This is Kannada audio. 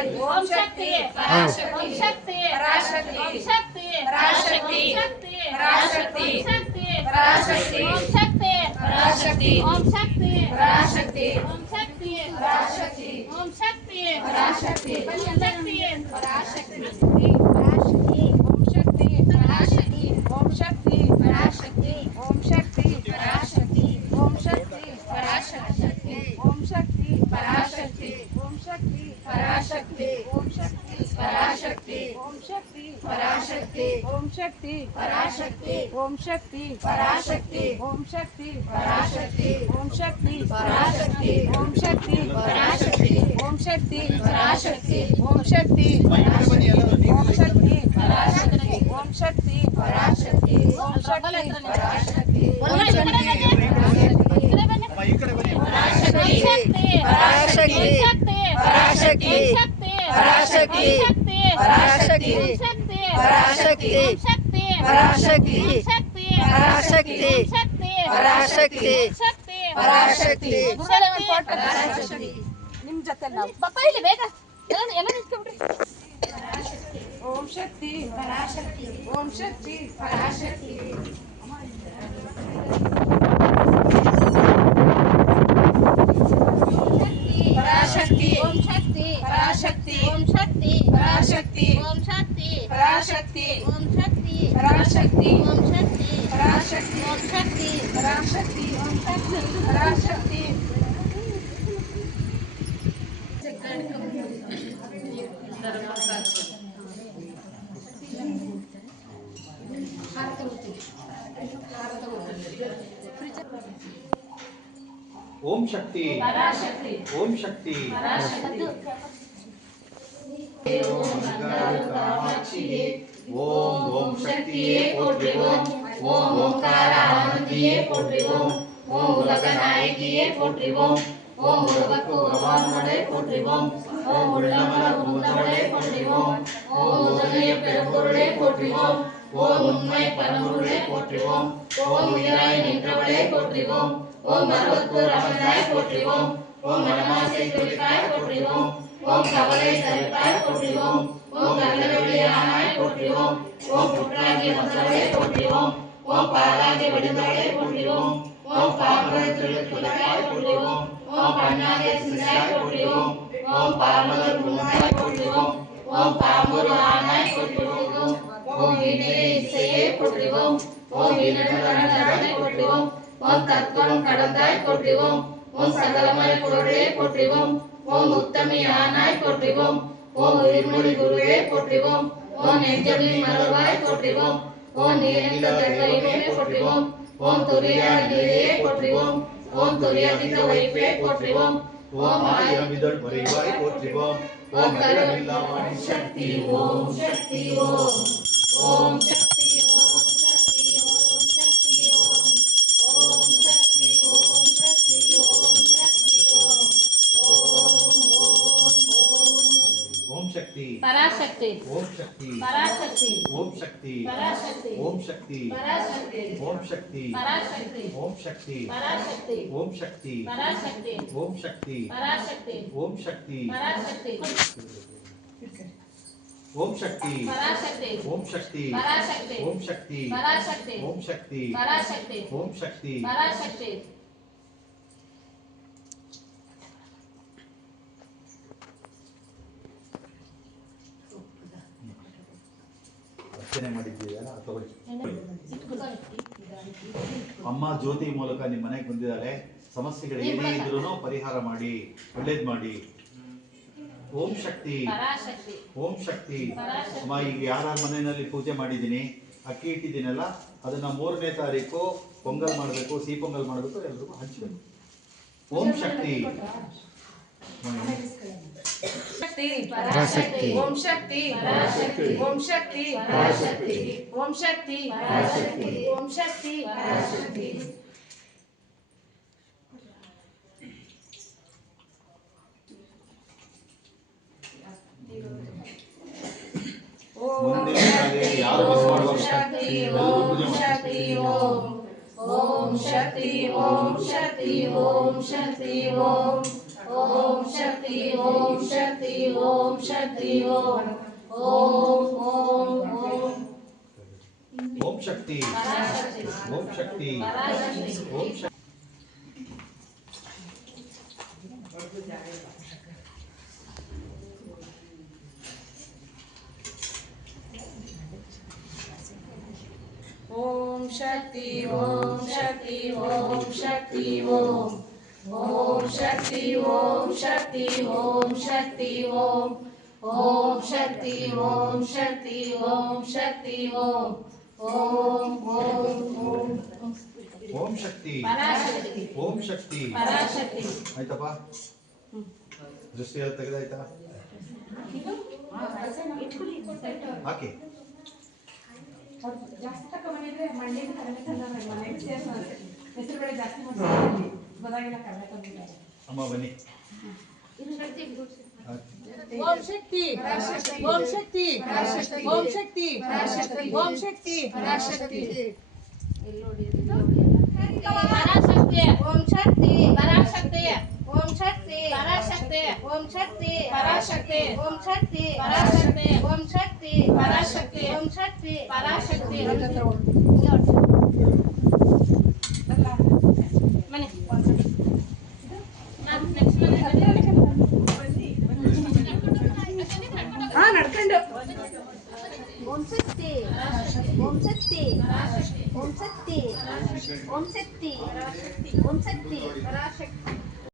ಓಂ ಶಕ್ತಿ ಪರಾಶಕ್ತಿ ಪರಾಶಕ್ತಿ ಪರಾಶಕ್ತಿ ಪರಾಶಕ್ತಿ ಪರಾಶಕ್ತಿ ಓಂ ಶಕ್ತಿ ಪರಾಶಕ್ತಿ ಓಂ ಶಕ್ತಿ ಪರಾಶಕ್ತಿ ಓಂ ಶಕ್ತಿ ಪರಾಶಕ್ತಿ ಓಂ ಶಕ್ತಿ ಪರಾಶಕ್ತಿ ಪರಾಶಕ್ತಿ ಪರಾಶಕ್ತಿ ಓಂ ಶಕ್ತಿ ಪರಾಶಕ್ತಿ ಓಂ ಶಕ್ತಿ ಪರಾಶಕ್ತಿ ಓಂ ಶಕ್ತಿ ಪರಾಶಕ್ತಿ ಓಂ ಶಕ್ತಿ ಪರಾಶಕ್ತಿ ಓಂ ಶಕ್ತಿ ಪರಾಶಕ್ತಿ ಓಂ ಶಕ್ತಿ ಪರಾಶಕ್ತಿ ಓಂ ಶಕ್ತಿ ಪರಾಶಕ್ತಿ ಓಂ ಶಕ್ತಿ ಪರಾಶಕ್ತಿ ಓಂ ಶಕ್ತಿ ಪರಾಶಕ್ತಿ ಓಂ ಶಕ್ತಿ ಪರಾಶಕ್ತಿ ಓಂ ಶಕ್ತಿ ಪರಾಶಕ್ತಿ ಓಂ ಶಕ್ತಿ ಪರಾಶಕ್ತಿ ಓಂ ಶಕ್ತಿ ಪರಾಶಕ್ತಿ ಓಂ ಶಕ್ತಿ ಪರಾಶಕ್ತಿ ಓಂ ಶಕ್ತಿ ಪರಾಶಕ್ತಿ ಓಂ ಶಕ್ತಿ ಪರಾಶಕ್ತಿ ಓಂ ಶಕ್ತಿ ಪರಾಶಕ್ತಿ ನಿಮ್ ಜೊತೆ ನಾವು ಇಲ್ಲಿ ಬೇಗ ಎಲ್ಲ ನಿಂತ್ಕೊಂಡ್ರಿ. ಓಂ ಶಕ್ತಿ ಪರಾಶಕ್ತಿ ಓಂ ಶಕ್ತಿ ಪರಾಶಕ್ತಿ ಪರಾಶಕ್ತಿ ಓಂ ಶಕ್ತಿ ಪರಾಶಕ್ತಿ ಓಂ ಶಕ್ತಿ ಪರಾಶಕ್ತಿ ಓಂ ಶಕ್ತಿ ಪರಾಶಕ್ತಿ ಓಂ ಶಕ್ತಿ ಪರಾಶಕ್ತಿ ಓಂ ಶಕ್ತಿ ಪರಾಶಕ್ತಿ ಓಂ ಶಕ್ತಿ ಪರಾಶಕ್ತಿ ಓಂ ಶಕ್ತಿ ಪರಾಶಕ್ತಿ ಓಂ ಶಕ್ತಿ ಓಂ ಶಕ್ತಿ ಓಂ ಓಂ ಶಕ್ತಿಯೇ ಪೋಟ್ರಿ ಓಂ ಓಂ ಓಂಕಾರ ಆನಂದಿಯೇ ಪೋಟ್ರಿ ಓಂ ಓಂ ಉಲಗ ನಾಯಕಿಯೇ ಪೋಟ್ರಿ ಓಂ ಓಂ ಉಲಗಕ್ಕೂ ಉಲವಾನುಗಳೇ ಪೋಟ್ರಿ ಓಂ ಓಂ ಉಳ್ಳಮಲ ಉನ್ನವಳೇ ಪೋಟ್ರಿ ಓಂ ಓಂ ಉದನೆಯ ಪೆರುಂಬೊರುಳೇ ಪೋಟ್ರಿ ಓಂ ஓம் உண்மை பரம்பொருளே போற்றுவோம் ஓம் உயிராய் நின்றவளே போற்றுவோம் ஓம் மருவத்தூர் அமர்ந்தாய் போற்றுவோம் ஓம் மனமாசை துளிப்பாய் போற்றுவோம் ஓம் கவலை தவிர்ப்பாய் போற்றுவோம் ஓம் கல்லவெளியானாய் போற்றுவோம் ஓம் புற்றாகி வந்தவளே போற்றுவோம் ஓம் பாலாகி வடிந்தவளே போற்றுவோம் ஓம் பாம்பரை துளிப்பாய் போற்றுவோம் ஓம் பண்ணாகி சிந்தாய் போற்றுவோம் ஓம் பாமலர் முன்னாய் போற்றுவோம் ஓம் பாம்புரு ஆனாய் போற்றுவோம் ஓம் வீணையை இசையே போற்றுவோம் ஓம் வீணனை போற்றுவோம் ஓம் தத்துவம் கடந்தாய் போற்றுவோம் ஓம் சகலமய பொருளே போற்றுவோம் ஓம் உத்தமி ஆனாய் போற்றுவோம் ஓம் உயிர்மொழி குருவே போற்றுவோம் ஓம் நெஞ்சமின் மலர்வாய் போற்றுவோம் ஓம் நீரிந்த தன்மையுமே போற்றுவோம் ஓம் துரியாதியே போற்றுவோம் ஓம் துரியாதித்த வைப்பே போற்றுவோம் ஓம் ஆயிரம் இதழ் வரைவாய் போற்றுவோம் ஓம் கருவில்லாமணி சக்தி ஓம் சக்தி ஓம் ஓம் சக்தி ஓம் சக்தி ஓம் சக்தி ஓம் ஓம் சக்தி ஓம் சக்தி ஓம் சக்தி ஓம் ஓம் ஓம் சக்தி பராசக்தி ஓம் சக்தி பராசக்தி ஓம் சக்தி பராசக்தி ஓம் சக்தி பராசக்தி ஓம் சக்தி பராசக்தி ஓம் சக்தி பராசக்தி ஓம் சக்தி பராசக்தி ஓம் சக்தி பராசக்தி ஓம் சக்தி பராசக்தி ஓம் சக்தி பராசக்தி ஓம் சக்தி பராசக்தி ஓம் சக்தி பராசக்தி ஓம் சக்தி பராசக்தி ஓம் சக்தி பராசக்தி ಅರ್ಚನೆ ಮಾಡಿದ್ದೀರಾ ತಗೊಳ್ಳಿ. ಅಮ್ಮ ಜ್ಯೋತಿ ಮೂಲಕ ನಿಮ್ಮ ಮನೆಗೆ ಬಂದಿದ್ದಾರೆ. ಸಮಸ್ಯೆಗಳು ಏನೇ ಇದ್ರೂ ಪರಿಹಾರ ಮಾಡಿ, ಒಳ್ಳೇದು ಮಾಡಿ. ಓಂ ಶಕ್ತಿ ಓಂ ಶಕ್ತಿ ಅಮ್ಮ, ಈಗ ಯಾರ್ಯಾರ ಮನೆಯಲ್ಲಿ ಪೂಜೆ ಮಾಡಿದ್ದೀನಿ, ಅಕ್ಕಿ ಇಟ್ಟಿದ್ದೀನಲ್ಲ, ಅದನ್ನ 3ನೇ ತಾರೀಕು ಪೊಂಗಲ್ ಮಾಡಬೇಕು, ಸಿಹಿ ಪೊಂಗಲ್ ಮಾಡಬೇಕು, ಎಲ್ರಿಗೂ ಹಂಚಬೇಕು. ಓಂ ಶಕ್ತಿ ಪರಾಶಕ್ತಿ ಓಂ ಶಕ್ತಿ ಪರಾಶಕ್ತಿ ಓಂ ಶಕ್ತಿ ಪರಾಶಕ್ತಿ ಓಂ ಶಕ್ತಿ ಪರಾಶಕ್ತಿ ಓಂ ಶಕ್ತಿ ಪರಾಶಕ್ತಿ ಓಂ ಶಕ್ತಿ ಓಂ ಶಕ್ತಿ ಓಂ ಶಕ್ತಿ ಓಂ ಶಕ್ತಿ ಓಂ ಶಕ್ತಿ ಓಂ ಓಂ ಶಕ್ತಿ ಓಂ ಶಕ್ತಿ ಓಂ ಶಕ್ತಿ ಓಂ ಓಂ ಓಂ ಓಂ ಓಂ ಶಕ್ತಿ ಪರಾಶಕ್ತಿ ಓಂ ಶಕ್ತಿ ಪರಾಶಕ್ತಿ ಓಂ ಶಕ್ತಿ ಓಂ ಶಕ್ತಿ ಓಂ ಶಕ್ತಿ ಓಂ ಶಕ್ತಿ ಓಂ ಓಂ ಶಕ್ತಿ ಓಂ ಶಕ್ತಿ ಓಂ ಶಕ್ತಿ ಓಂ ಓಂ ಶಕ್ತಿ ಓಂ ಶಕ್ತಿ ಓಂ ಶಕ್ತಿ ಓಂ ಓಂ ಓಂ ಓಂ ಓಂ ಶಕ್ತಿ ಪರಾಶಕ್ತಿ ಓಂ ಶಕ್ತಿ ಪರಾಶಕ್ತಿ ಆಯ್ತಪ್ಪ ದೃಷ್ಟಿ ತೆಗೆದಾಯ್ತಾ ಹಾಕಿ ಜಾಸ್ತಿ ತಗೊಂಡಿದ್ರೆ ಮಂಡ್ಯದ ಕಡಿಮೆ ತಂದ್ರೆ ಮನೆಗೆ ಸೇರಿಸೋದು ಹೆಸರು ಬೇಳೆ ಜಾಸ್ತಿ ಮಾಡ್ತಾರೆ ಗೊತ್ತಾಗಿಲ್ಲ ಕಡಿಮೆ ತಂದಿದ್ದಾರೆ ಅಮ್ಮ ಬನ್ನಿ ಓಂ ಶಕ್ತಿ ಓಂ ಶಕ್ತಿ ಓಂ ಶಕ್ತಿ ಓಂ ಶಕ್ತಿ ಪರಾಶಕ್ತಿ ಓಂ ಶಕ್ತಿ ಪರಾಶಕ್ತಿ ಓಂ ಶಕ್ತಿ ಪರಾಶಕ್ತಿ ಓಂ ಶಕ್ತಿ ಪರಾಶಕ್ತಿ ಓಂ ಶಕ್ತಿ ಪರಾಶಕ್ತಿ ಓಂ ಶಕ್ತಿ ಪರಾಶಕ್ತಿ ಓಂ ಶಕ್ತಿ ಪರಾಶಕ್ತಿ ಮನೆ ಹಾ ನಡ್ಕೊಂಡು ಓಂ ಶಕ್ತಿ ಓಂ ಶಕ್ತಿ ಓಂ ಶಕ್ತಿ ಓಂ ಶಕ್ತಿ ಓಂ ಶಕ್ತಿ ಪರಾಶಕ್ತಿ